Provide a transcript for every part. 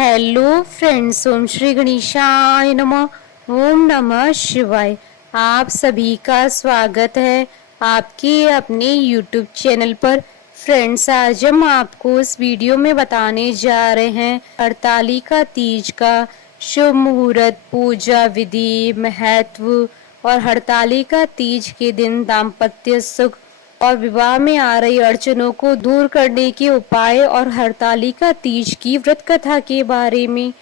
Hello friends, ओम श्री गणेशाय नमः। ओम नमः शिवाय। आप सभी का स्वागत है आपके अपने यूट्यूब चैनल पर। फ्रेंड्स, आज हम आपको इस वीडियो में बताने जा रहे हैं हरतालिका तीज का शुभ मुहूर्त, पूजा विधि, महत्व और हरतालिका तीज के दिन दाम्पत्य सुख और विवाह में आ रही अड़चनों को दूर करने के उपाय और हरतालिका तीज की व्रत कथा के बारे में।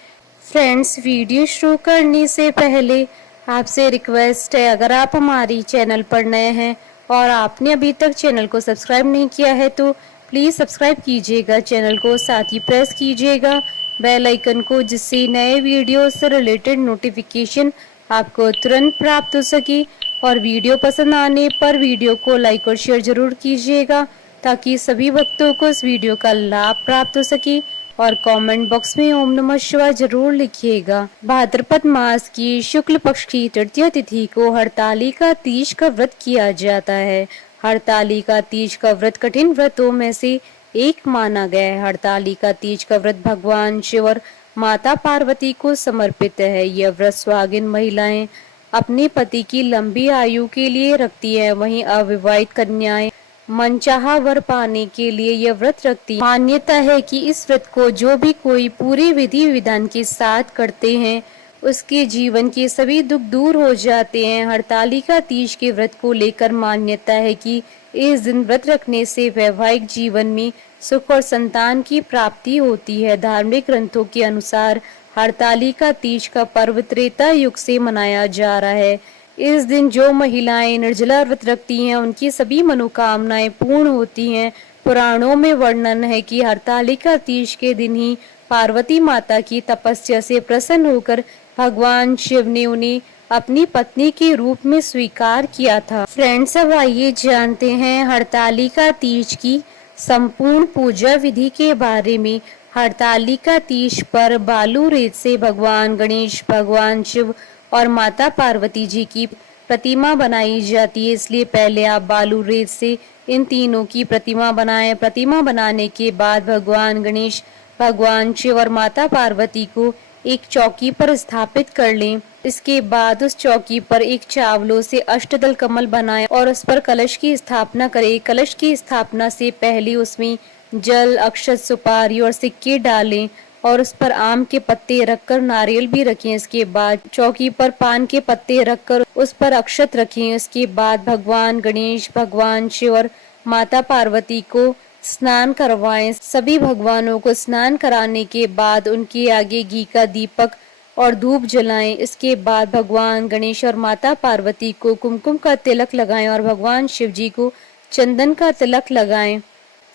फ्रेंड्स, वीडियो शुरू करने से पहले आपसे रिक्वेस्ट है, अगर आप हमारी चैनल पर नए हैं और आपने अभी तक चैनल को सब्सक्राइब नहीं किया है तो प्लीज़ सब्सक्राइब कीजिएगा चैनल को, साथ ही प्रेस कीजिएगा बेल आइकन को, जिससे नए वीडियो से रिलेटेड नोटिफिकेशन आपको तुरंत प्राप्त हो सके। और वीडियो पसंद आने पर वीडियो को लाइक और शेयर जरूर कीजिएगा ताकि सभी भक्तों को इस वीडियो का लाभ प्राप्त हो सके। और कमेंट बॉक्स में ओम नमः शिवाय जरूर लिखिएगा। भाद्रपद मास की शुक्ल पक्ष की तृतीय तिथि को हरतालिका तीज का व्रत किया जाता है। हरतालिका तीज का व्रत कठिन व्रतों में से एक माना गया है। हरतालिका तीज का व्रत भगवान शिव और माता पार्वती को समर्पित है। यह व्रत सुहागिन महिलाएं अपने पति की लंबी आयु के लिए रखती है। वहीं अविवाहित कन्याएं मनचाहा वर पाने के लिए यह व्रत रखती है। मान्यता है कि इस व्रत को जो भी कोई पूरे विधि विधान के साथ करते हैं उसके जीवन के सभी दुख दूर हो जाते हैं। हरतालिका तीज के व्रत को लेकर मान्यता है कि इस दिन व्रत रखने से वैवाहिक जीवन में सुख और संतान की प्राप्ति होती है। धार्मिक ग्रंथों के अनुसार हरतालिका तीज का पर्व त्रेता युग से मनाया जा रहा है। इस दिन जो महिलाएं निर्जला व्रत रखती हैं उनकी सभी मनोकामनाएं पूर्ण होती हैं। पुराणों में वर्णन है कि हरतालिका तीज के दिन ही पार्वती माता की तपस्या से प्रसन्न होकर भगवान शिव ने उन्हें अपनी पत्नी के रूप में स्वीकार किया था। फ्रेंड्स, अब आइए जानते हैं हरतालिका तीज की संपूर्ण पूजा विधि के बारे में। हरतालिका तीज पर बालू रेत से भगवान गणेश, भगवान शिव और माता पार्वती जी की प्रतिमा बनाई जाती है। इसलिए पहले आप बालू रेत से इन तीनों की प्रतिमा बनाएं। प्रतिमा बनाने के बाद भगवान गणेश, भगवान शिव और माता पार्वती को एक चौकी पर स्थापित कर लें। इसके बाद उस चौकी पर एक चावलों से अष्टदल कमल बनाएं और उस पर कलश की स्थापना करें। कलश की स्थापना से पहले उसमें जल, अक्षत, सुपारी और सिक्के डालें और उस पर आम के पत्ते रखकर नारियल भी रखें। इसके बाद चौकी पर पान के पत्ते रखकर उस पर अक्षत रखें। इसके बाद भगवान गणेश, भगवान शिव और माता पार्वती को स्नान करवाएं। सभी भगवानों को स्नान कराने के बाद उनके आगे घी का दीपक और धूप जलाएं। इसके बाद भगवान गणेश और माता पार्वती को कुमकुम का तिलक लगाएं और भगवान शिव जी को चंदन का तिलक लगाएं।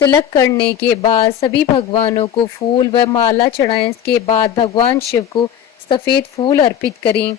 तिलक करने के बाद सभी भगवानों को फूल व माला चढ़ाएं। इसके बाद भगवान शिव को सफेद फूल अर्पित करें।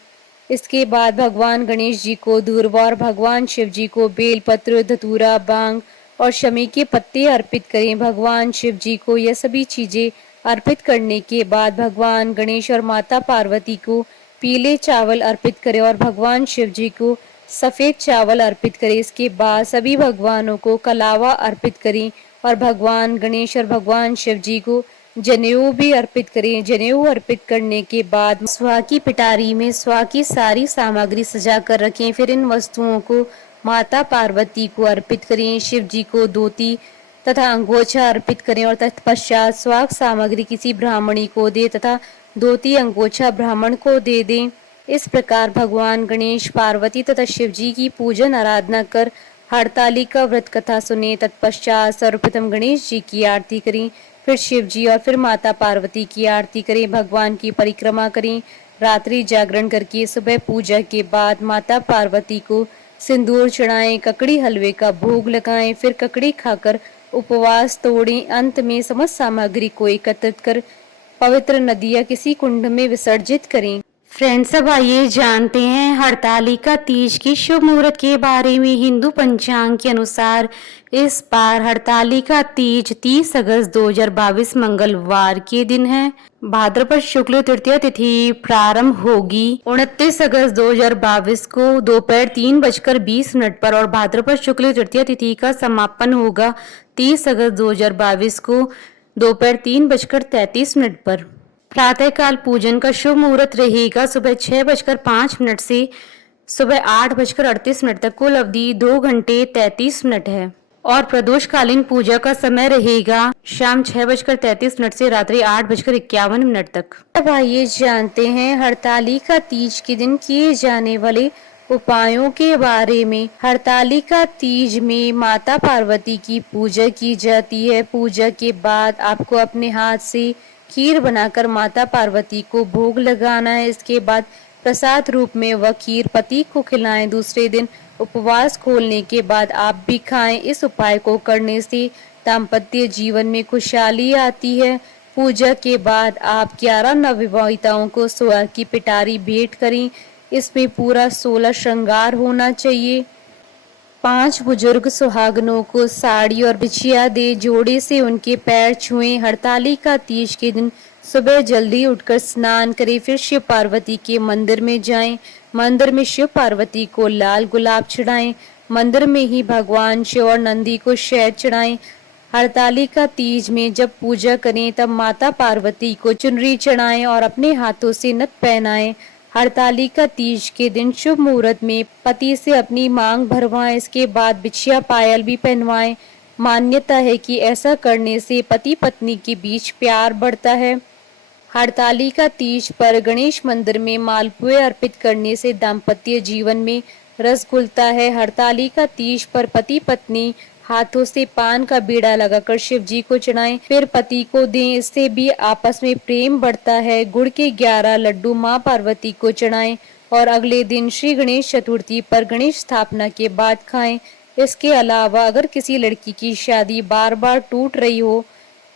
इसके बाद भगवान गणेश जी को दूर्वा और भगवान शिव जी को बेलपत्र, धतूरा, बांग और शमी के पत्ते अर्पित करें। भगवान शिव जी को यह सभी चीजें अर्पित करने के बाद भगवान गणेश और माता पार्वती को पीले चावल अर्पित करें और भगवान शिव जी को सफेद चावल अर्पित करें। इसके बाद सभी भगवानों को कलावा अर्पित करें और भगवान गणेश और भगवान शिव जी को जनेऊ भी अर्पित करें। जनेऊ अर्पित करने के बाद स्वाह की पिटारी में स्वाह की सारी सामग्री सजा कर रखें। फिर इन वस्तुओं को माता पार्वती को अर्पित करें। शिव जी को धोती तथा अंगोछा अर्पित करें और तत्पश्चात स्वाह सामग्री किसी ब्राह्मणी को दे तथा धोती अंगोछा ब्राह्मण को दे दें। इस प्रकार भगवान गणेश, पार्वती तथा शिव जी की पूजन आराधना कर हरतालिका व्रत कथा सुने। तत्पश्चात सर्वप्रथम गणेश जी की आरती करें, फिर शिव जी और फिर माता पार्वती की आरती करें। भगवान की परिक्रमा करें। रात्रि जागरण करके सुबह पूजा के बाद माता पार्वती को सिंदूर चढ़ाएं, ककड़ी हलवे का भोग लगाएं, फिर ककड़ी खाकर उपवास तोड़ें। अंत में समस्त सामग्री को एकत्रित कर पवित्र नदी या किसी कुंड में विसर्जित करें। फ्रेंड्स, अब आइए जानते हैं हरतालिका तीज की शुभ मुहूर्त के बारे में। हिंदू पंचांग के अनुसार इस बार हरतालिका तीज 30 अगस्त 2022 मंगलवार के दिन है। भाद्रपद शुक्ल तृतीय तिथि प्रारंभ होगी 29 अगस्त 2022 को दोपहर 3:20 पर और भाद्रपद शुक्ल तृतीय तिथि का समापन होगा 30 अगस्त 2022 को दोपहर 3:33 पर। प्रातःकाल पूजन का शुभ मुहूर्त रहेगा सुबह 6:05 से सुबह 8:38 तक। कुल अवधि 2 घंटे 33 मिनट है और प्रदोषकालीन पूजा का समय रहेगा शाम 6:33 से रात्रि 8:51 तक। अब आइए जानते हैं हरतालिका तीज के दिन किए जाने वाले उपायों के बारे में। हरतालिका तीज में माता पार्वती की पूजा की जाती है। पूजा के बाद आपको अपने हाथ से खीर बनाकर माता पार्वती को भोग लगाना है। इसके बाद प्रसाद रूप में वह खीर पति को खिलाएं। दूसरे दिन उपवास खोलने के बाद आप भी खाएं। इस उपाय को करने से दाम्पत्य जीवन में खुशहाली आती है। पूजा के बाद आप 11 नवविवाहिताओं को सुहाग की पिटारी भेंट करें। इसमें पूरा 16 श्रृंगार होना चाहिए। 5 बुजुर्ग सुहागनों को साड़ी और बिछिया दे, जोड़े से उनके पैर छुएं। हरतालिका तीज के दिन सुबह जल्दी उठकर स्नान करें, फिर शिव पार्वती के मंदिर में जाएं। मंदिर में शिव पार्वती को लाल गुलाब चढ़ाएं। मंदिर में ही भगवान शिव और नंदी को शहद चढ़ाएं। हरतालिका तीज में जब पूजा करें तब माता पार्वती को चुनरी चढ़ाएं और अपने हाथों से नथ पहनाएं। हरतालिका तीज के दिन शुभ मुहूर्त में पति से अपनी मांग भरवाएं। इसके बाद बिछिया पायल भी पहनवाएं। मान्यता है कि ऐसा करने से पति पत्नी के बीच प्यार बढ़ता है। हरतालिका तीज पर गणेश मंदिर में मालपुए अर्पित करने से दाम्पत्य जीवन में रस घुलता है। हरतालिका तीज पर पति पत्नी हाथों से पान का बीड़ा लगाकर शिव जी को चढ़ाएं, फिर पति को दें। इससे भी आपस में प्रेम बढ़ता है। गुड़ के 11 लड्डू मां पार्वती को चढ़ाएं और अगले दिन श्री गणेश चतुर्थी पर गणेश स्थापना के बाद खाएं। इसके अलावा अगर किसी लड़की की शादी बार बार टूट रही हो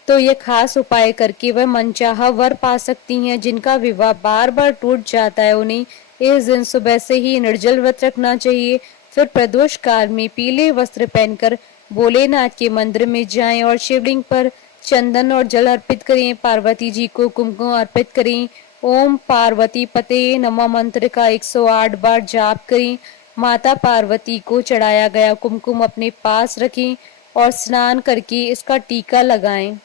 तो ये खास उपाय करके वह मनचाहा वर पा सकती हैं। जिनका विवाह बार बार टूट जाता है उन्हें इस दिन सुबह से ही निर्जल व्रत रखना चाहिए। फिर प्रदोष काल में पीले वस्त्र पहनकर भोलेनाथ के मंदिर में जाएं और शिवलिंग पर चंदन और जल अर्पित करें। पार्वती जी को कुमकुम अर्पित करें। ओम पार्वती पते नमः मंत्र का 108 बार जाप करें। माता पार्वती को चढ़ाया गया कुमकुम अपने पास रखें और स्नान करके इसका टीका लगाएं।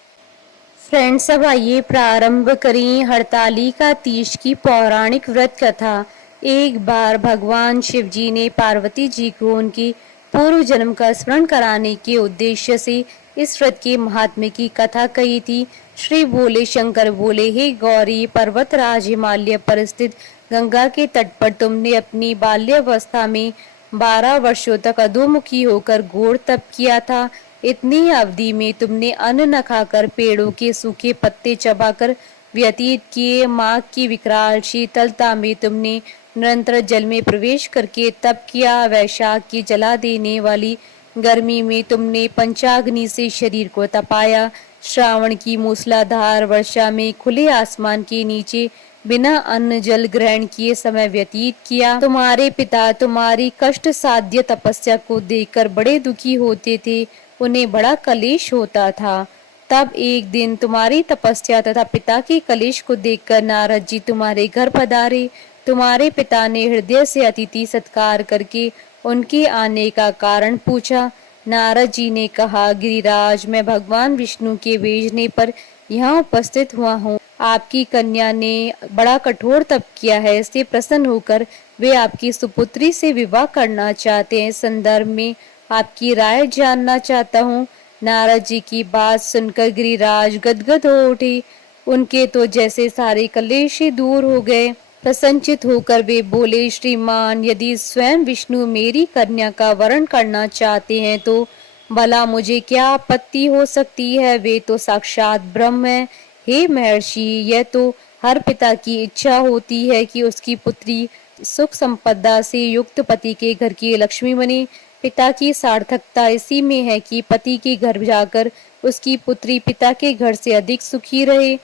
फ्रेंड्स, अब आइए प्रारंभ करें हरतालिका तीज की पौराणिक व्रत कथा। एक बार भगवान शिव जी ने पार्वती जी को उनकी पूर्व जन्म का स्मरण कराने के उद्देश्य से इस व्रत के महात्म्य की कथा कही थी। श्री भोले शंकर बोले, हे गौरी, पर्वतराज हिमालय पर स्थित गंगा के तट पर तुमने अपनी बाल्यावस्था में 12 वर्षों तक अधोमुखी होकर घोर तप किया था। इतनी अवधि में तुमने अन्न न खाकर पेड़ों के सूखे पत्ते चबाकर व्यतीत किए। माघ की विकराल शीतलता में तुमने निरंतर जल में प्रवेश करके तप किया। वैशाख की जला देने वाली गर्मी में तुमने पंचाग्नि से शरीर को तपाया। श्रावण की मूसलाधार वर्षा में खुले आसमान के नीचे बिना अन्न जल ग्रहण किए समय व्यतीत किया। तुम्हारे पिता तुम्हारी कष्ट साध्य तपस्या को देखकर बड़े दुखी होते थे। उन्हें बड़ा कलेश होता था। तब एक दिन तुम्हारी तपस्या तथा पिता के कलेश को देखकर नारद जी तुम्हारे घर पधारे। तुम्हारे पिता ने हृदय से अतिथि सत्कार करके उनके आने का कारण पूछा। नारद जी ने कहा, गिरिराज, मैं भगवान विष्णु के भेजने पर यहाँ उपस्थित हुआ हूँ। आपकी कन्या ने बड़ा कठोर तप किया है। इससे प्रसन्न होकर वे आपकी सुपुत्री से विवाह करना चाहते हैं। संदर्भ में आपकी राय जानना चाहता हूँ। नारद जी की बात सुनकर गिरिराज गदगद हो उठे। उनके तो जैसे सारे कलेश दूर हो गए। प्रसन्नचित होकर वे बोले, श्रीमान, यदि स्वयं विष्णु मेरी कन्या का वरण करना चाहते हैं तो भला मुझे क्या आपत्ति हो सकती है। वे तो साक्षात ब्रह्म है। हे महर्षि, यह तो हर पिता की इच्छा होती है कि उसकी पुत्री सुख संपदा से युक्त पति के घर की लक्ष्मी बने। पिता की सार्थकता इसी में है कि पति के घर जाकर उसकी पुत्री पिता के घर से अधिक सुखी रहे।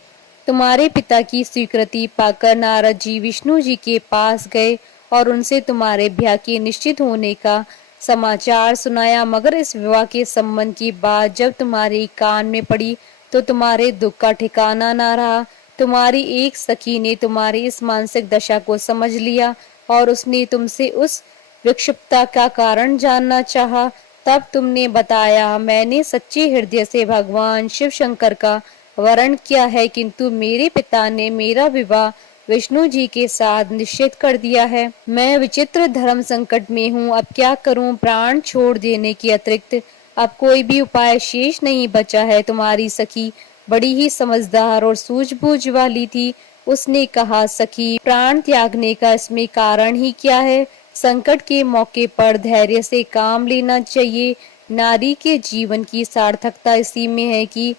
तुम्हारे पिता की स्वीकृति पाकर नारद जी विष्णु जी के पास गए और उनसे तुम्हारे ब्याह के निश्चित होने का समाचार सुनाया। मगर इस विवाह के संबंध की बात जब तुम्हारे कान में पड़ी तो तुम्हारे दुख का ठिकाना ना रहा। तुम्हारी एक सखी ने तुम्हारी इस मानसिक दशा को समझ लिया और उसने तुमसे उस विक्षिप्तता का कारण जानना चाहा। तब तुमने बताया, मैंने सच्चे हृदय से भगवान शिव शंकर का वरण किया है, किंतु मेरे पिता ने मेरा विवाह विष्णु जी के साथ निश्चित कर दिया है। मैं विचित्र धर्म संकट में हूँ, अब क्या करूँ? प्राण छोड़ देने के अतिरिक्त अब कोई भी उपाय शेष नहीं बचा है। तुम्हारी सखी बड़ी ही समझदार और सूझबूझ वाली थी। उसने कहा, सखी, प्राण त्यागने का इसमें कारण ही क्या है? संकट के मौके पर धैर्य से काम लेना चाहिए। नारी के जीवन की सार्थकता इसी में है कि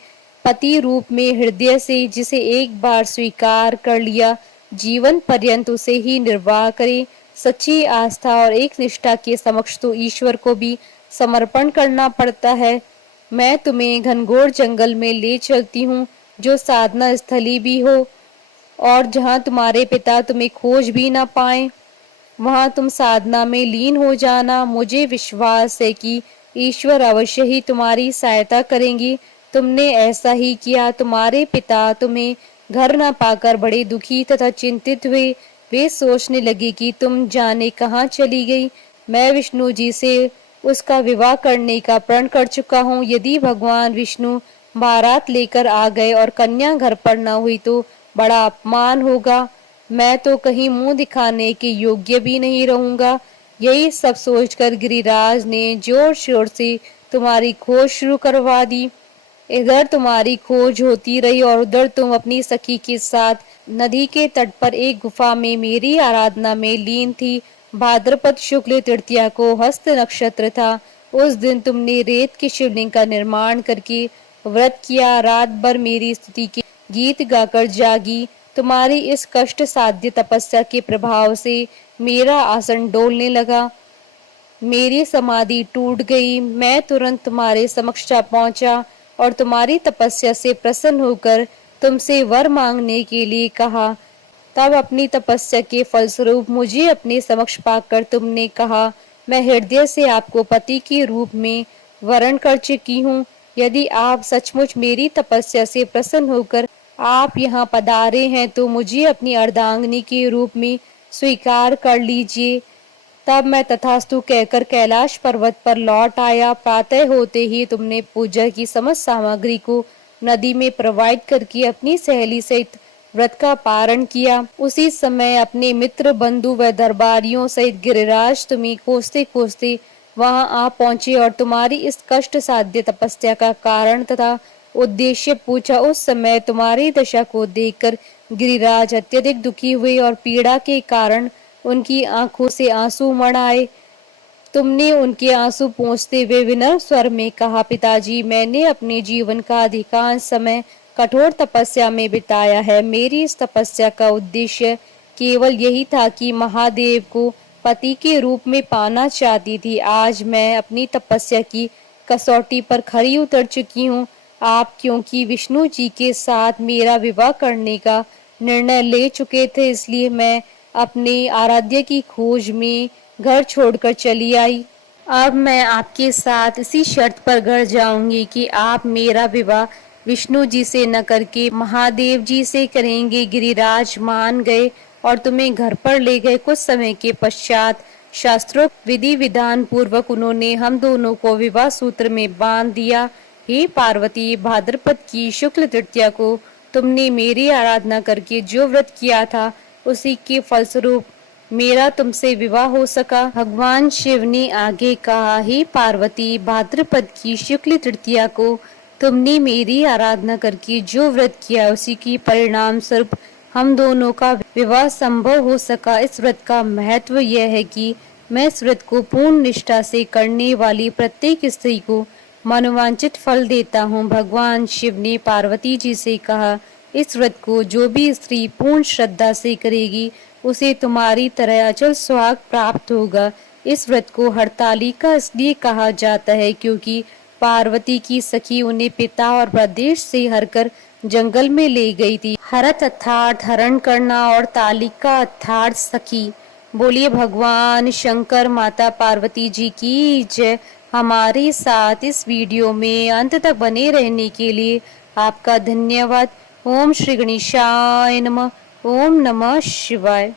पति रूप में हृदय से जिसे एक बार स्वीकार कर लिया, जीवन पर्यंत उसे ही निर्वाह करे। सच्ची आस्था और एक निष्ठा के समक्ष तो ईश्वर को भी समर्पण करना पड़ता है। मैं तुम्हें घनघोर जंगल में ले चलती हूँ, जो साधना स्थली भी हो, और जहाँ तुम्हारे पिता तुम्हें खोज भी ना पाए, वहां तुम साधना में लीन हो जाना। मुझे विश्वास है कि ईश्वर अवश्य ही तुम्हारी सहायता करेंगे। तुमने ऐसा ही किया। तुम्हारे पिता तुम्हें घर न पाकर बड़े दुखी तथा चिंतित हुए। वे सोचने लगे कि तुम जाने कहाँ चली गई। मैं विष्णु जी से उसका विवाह करने का प्रण कर चुका हूँ। यदि भगवान विष्णु बारात लेकर आ गए और कन्या घर पर न हुई तो बड़ा अपमान होगा। मैं तो कहीं मुंह दिखाने के योग्य भी नहीं रहूंगा। यही सब सोचकर गिरिराज ने जोर शोर से तुम्हारी खोज शुरू करवा दी। इधर तुम्हारी खोज होती रही और उधर तुम अपनी सखी के साथ नदी के तट पर एक गुफा में मेरी आराधना में लीन थी। भाद्रपद शुक्ल तृतीया को हस्त नक्षत्र था। उस दिन तुमने रेत के शिवलिंग का निर्माण करके व्रत किया। रात भर मेरी स्तुति के गीत गाकर जागी। तुम्हारी इस कष्ट साध्य तपस्या के प्रभाव से मेरा आसन डोलने लगा। मेरी समाधि टूट गई। मैं तुरंत तुम्हारे समक्ष जा पहुंचा और तुम्हारी तपस्या से प्रसन्न होकर तुमसे वर मांगने के लिए कहा। तब अपनी तपस्या के फलस्वरूप मुझे अपने समक्ष पाकर तुमने कहा, मैं हृदय से आपको पति के रूप में वरण कर चुकी हूँ। यदि आप सचमुच मेरी तपस्या से प्रसन्न होकर आप यहाँ पधारे हैं तो मुझे अपनी अर्धांगिनी के रूप में स्वीकार कर लीजिए। तब मैं तथास्तु कहकर कैलाश पर्वत पर लौट आया। प्रातः होते ही तुमने पूजा की समस्त सामग्री को नदी में प्रवाहित करके अपनी सहेली सहित व्रत का पारण किया। उसी समय अपने मित्र, बंधु व दरबारियों सहित गिरिराज तुम्हें खोजते खोजते वहां आ पहुंचे और तुम्हारी इस कष्ट साध्य तपस्या का कारण तथा उद्देश्य पूछा। उस समय तुम्हारी दशा को देखकर गिरिराज अत्यधिक दुखी हुए और पीड़ा के कारण उनकी आंखों से आंसू उमड़ आए। तुमने उनके आंसू पोंछते हुए विनम्र स्वर में कहा, पिताजी, मैंने अपने जीवन का अधिकांश समय कठोर तपस्या में बिताया है। मेरी इस तपस्या का उद्देश्य केवल यही था कि महादेव को पति के रूप में पाना चाहती थी। आज मैं अपनी तपस्या की कसौटी पर खरी उतर चुकी हूँ। आप क्योंकि विष्णु जी के साथ मेरा विवाह करने का निर्णय ले चुके थे, इसलिए मैं अपने आराध्य की खोज में घर छोड़कर चली आई। अब मैं आपके साथ इसी शर्त पर घर जाऊंगी कि आप मेरा विवाह विष्णु जी से न करके महादेव जी से करेंगे। गिरिराज मान गए और तुम्हें घर पर ले गए। कुछ समय के पश्चात शास्त्रोक्त विधि विधान पूर्वक उन्होंने हम दोनों को विवाह सूत्र में बांध दिया। हे पार्वती, भाद्रपद की शुक्ल तृतीया को तुमने मेरी आराधना करके जो व्रत किया था उसी के फलस्वरूप मेरा तुमसे विवाह हो सका। भगवान शिव ने आगे कहा, हे पार्वती, भाद्रपद की शुक्ल तृतीया को तुमने मेरी आराधना करके जो व्रत किया उसी की परिणाम स्वरूप हम दोनों का विवाह संभव हो सका। इस व्रत का महत्व यह है कि मैं इस व्रत को पूर्ण निष्ठा से करने वाली प्रत्येक स्त्री को मनोवांछित फल देता हूँ। भगवान शिव ने पार्वती जी से कहा, इस व्रत को जो भी स्त्री पूर्ण श्रद्धा से करेगी उसे तुम्हारी तरह अचल सुहाग प्राप्त होगा। इस व्रत को हरतालिका इसलिए कहा जाता है क्योंकि पार्वती की सखी उन्हें पिता और प्रदेश से हरकर जंगल में ले गई थी। हरत अर्थात हरण करना और तालिका अर्थात सखी। बोलिए भगवान शंकर माता पार्वती जी की जय। हमारे साथ इस वीडियो में अंत तक बने रहने के लिए आपका धन्यवाद। ओम श्री गणेशाय नमः। ओम नमः शिवाय।